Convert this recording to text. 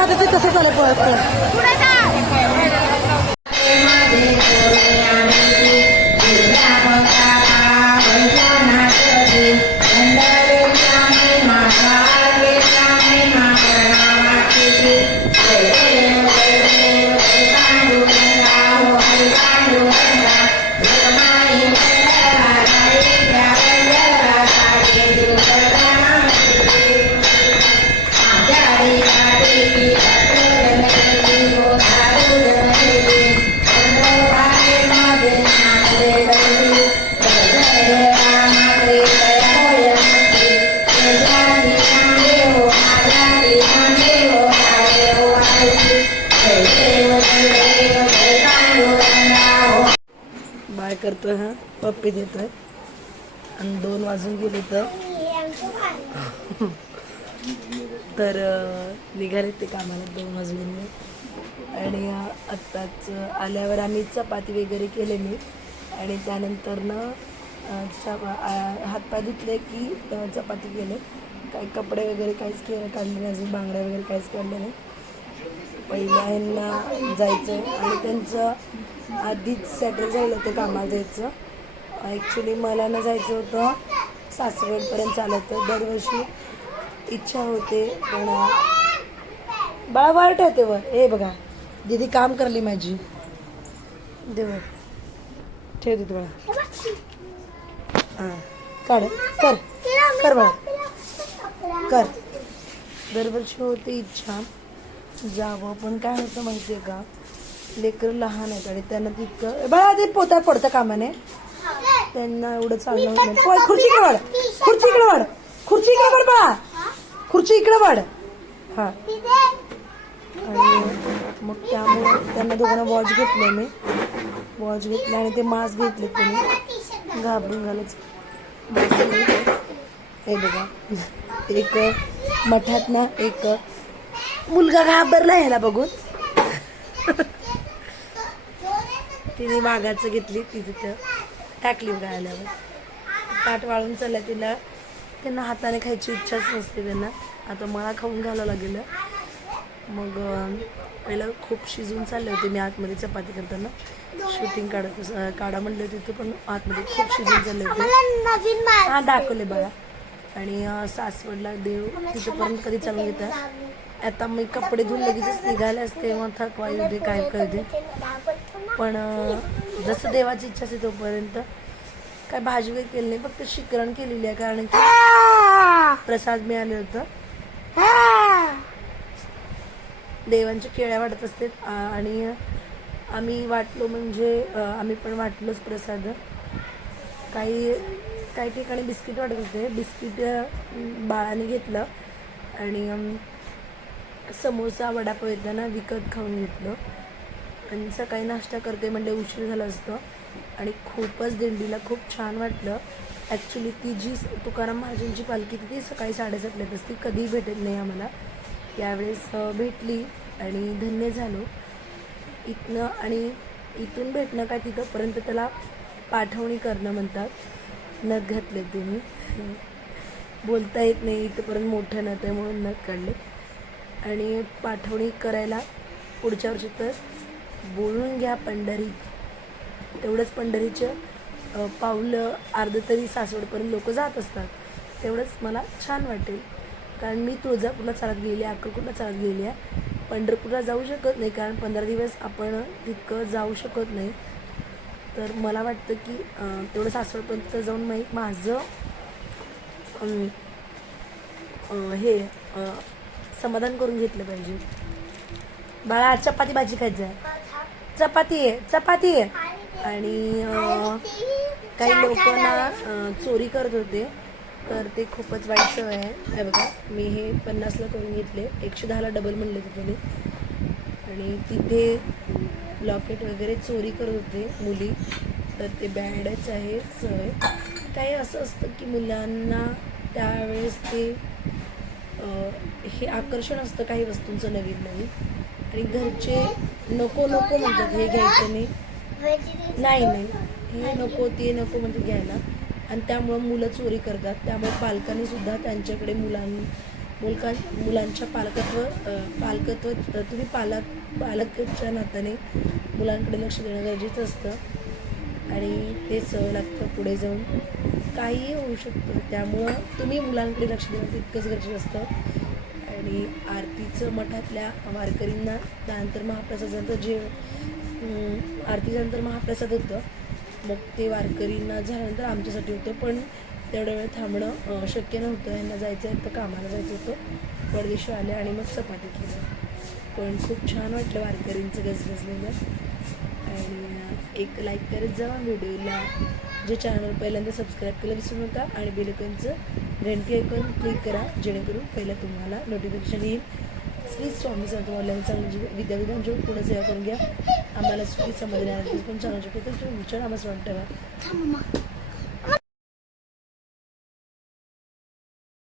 बघा आता ते कसं चालू बाय हा. पप्पी देतोय. आणि दोन वाजून गेले तर? तर निघाले ते कामाला दोन वाजून आणि आत्ताच आल्यावर आम्ही चपाती वगैरे केले मी. आणि त्यानंतरनं अं, चपा हातपाय धुतले की चपाती केले. काही कपडे वगैरे काहीच केलं काढले नाही अजून. बांगड्या वगैरे काहीच काढले नाही. पहिल्यांना जायचं आणि त्यांचं आधीच सेटल झालं होतं कामाला जायचं. ॲक्च्युली मला ना जायचं होतं सासवडपर्यंत चालत होतं. दरवर्षी इच्छा होते पण बाळा वाईट ठेवते वर हे बघा दीदी काम करली माझी. देव ठेव दीदी बाळा. हां काढ कर कर बाळा. कर. दरवर्षी होते इच्छा जावं पण काय होतं माहिती आहे का? लेकरं लहान आहेत आणि त्यांना तितकं बघा ते पोता पडतं कामाने. त्यांना एवढं चालणं होत नाही. खुर्ची इकडे वाढ. खुर्ची इकडे वाढ. खुर्ची इकडे वाढ बाळा. खुर्ची इकडे वाढ. हा. आणि मग त्यामुळे त्यांना दोघांना वॉच घेतले मी. वॉच घेतले आणि ते मास्क घेतले त्यांनी घाबरून घालच हे बघा. एक मठात ना एक मुलगा घाबरला ह्याला बघून. तिने मागाचं घेतली ती तिथं टाकली बघा आल्यावर ताट वाळून चालल्या तिला. त्यांना हाताने खायची इच्छाच नसते त्यांना. आता मला खाऊन घालावं लागेल. मग पहिलं खूप शिजून चालले होते मी आतमध्ये चपाती करताना. शूटिंग काढत काढा म्हणले होते तिथं पण आतमध्ये खूप शिजून चालले होते. हा दाखवले बघा आणि सासवडला देव तिथपर्यंत कधी चालू घेतात आता मी कपडे धुवून लगेचच निघाले असते. मग थकवा येऊ दे काय करू दे. पण जसं देवाची इच्छा असते तोपर्यंत काय भाजी वगैरे केली नाही. फक्त शिकरण केलेली आहे. कारण की प्रसाद मिळाले होतं. देवांच्या केळ्या वाटत असते आणि आम्ही वाटलो म्हणजे आम्ही पण वाटलोच प्रसाद. काही काही ठिकाणी बिस्किट वाटत होते. बिस्किट बाळाने घेतलं. आणि समोसा वडापाव येताना विकत खाऊन घेतलं. आणि सकाळी नाश्ता करते म्हणजे उशीर झाला असतं. आणि खूपच दिंडीला खूप छान वाटलं. ॲक्च्युली ती जी तुकाराम महाराजांची पालखी ती ती सकाळी साडेसातला असते. कधीही भेटत नाही आम्हाला. यावेळेस भेटली आणि धन्य झालो. इथनं आणि इथून भेटणं काय तिथंपर्यंत त्याला पाठवणी करणं म्हणतात. नथ घातले तुम्ही बोलता येत नाही इथंपर्यंत मोठं नथ आहे म्हणून नथ काढले. आणि पाठवणी करायला पुढच्या वर्षी तर बोलून घ्या पंढरी. तेवढंच पंढरीचं पावलं पाऊलं अर्ध तरी सासवडपर्यंत लोक जात असतात. तेवढंच मला छान वाटेल. कारण मी तुळजापूरला चालत गेली आहे अक्कलकोटला चालत गेली आहे. पंढरपूरला जाऊ शकत नाही कारण पंधरा दिवस आपण तितकं जाऊ शकत नाही. तर मला वाटतं की तेवढं सासवडपर्यंत जाऊन माहीत माझं हे समाधान करून घेतलं पाहिजे. बाळा चपाती भाजी खायचं आहे चपाती आहे चपाती आहे. आणि काही लोक ना चोरी करत होते. तर ते खूपच वाईट सवय आहे. हे बघा मी हे पन्नासला करून घेतले. एकशे दहाला डबल म्हणले होते त्यांनी. आणि तिथे लॉकेट वगैरे चोरी करत होते मुली. तर ते बॅडच आहे सवय. काही असं असतं की मुलांना त्यावेळेस ते हे आकर्षण असतं काही वस्तूंचं नवीन नवीन. आणि घरचे नको नको म्हणतात हे घ्यायचं नाही. नाही नाही. हे नको ते नको म्हणजे घ्यायला. आणि त्यामुळं मुलं चोरी करतात. त्यामुळे पालकांनी सुद्धा त्यांच्याकडे मुलां मुलका मुलांच्या पालकत्व पालकत्व तुम्ही पालक पालकच्या नात्याने मुलांकडे लक्ष देणं गरजेचं असतं. आणि ते सवय लागतं पुढे जाऊन. काहीही होऊ शकतं. त्यामुळं तुम्ही मुलांकडे लक्ष देणं तितकंच गरजेचं असतं. आणि आरतीचं मठातल्या वारकरींना त्यानंतर महाप्रसादाचं जे अं, आरतीच्यानंतर महाप्रसाद होतं. मग ते वारकरींना झाल्यानंतर आमच्यासाठी होतं. पण तेवढ्या वेळ थांबणं शक्य नव्हतं. यांना जायचं आहे तर कामाला जायचं होतं. परदेशी आले आणि मग चपाती केलं. पण खूप छान वाटलं वारकरींचं गजगजलेलं. आणि एक लाईक करत जावा व्हिडिओला जे चॅनल पहिल्यांदा सबस्क्राईब केलं विसरू नका आणि बेलकनचं घंटी ऐकून क्लिक करा जेणेकरून पहिलं तुम्हाला नोटिफिकेशन येईल. श्री स्वामी समर्थ मौल्यांचा म्हणजे विद्याविधान जो पूर्ण सेवा करून घ्या. आम्हाला सुखी समाधान पण चांगलं शकतो तुम्ही विचार आम्हाला वाटतं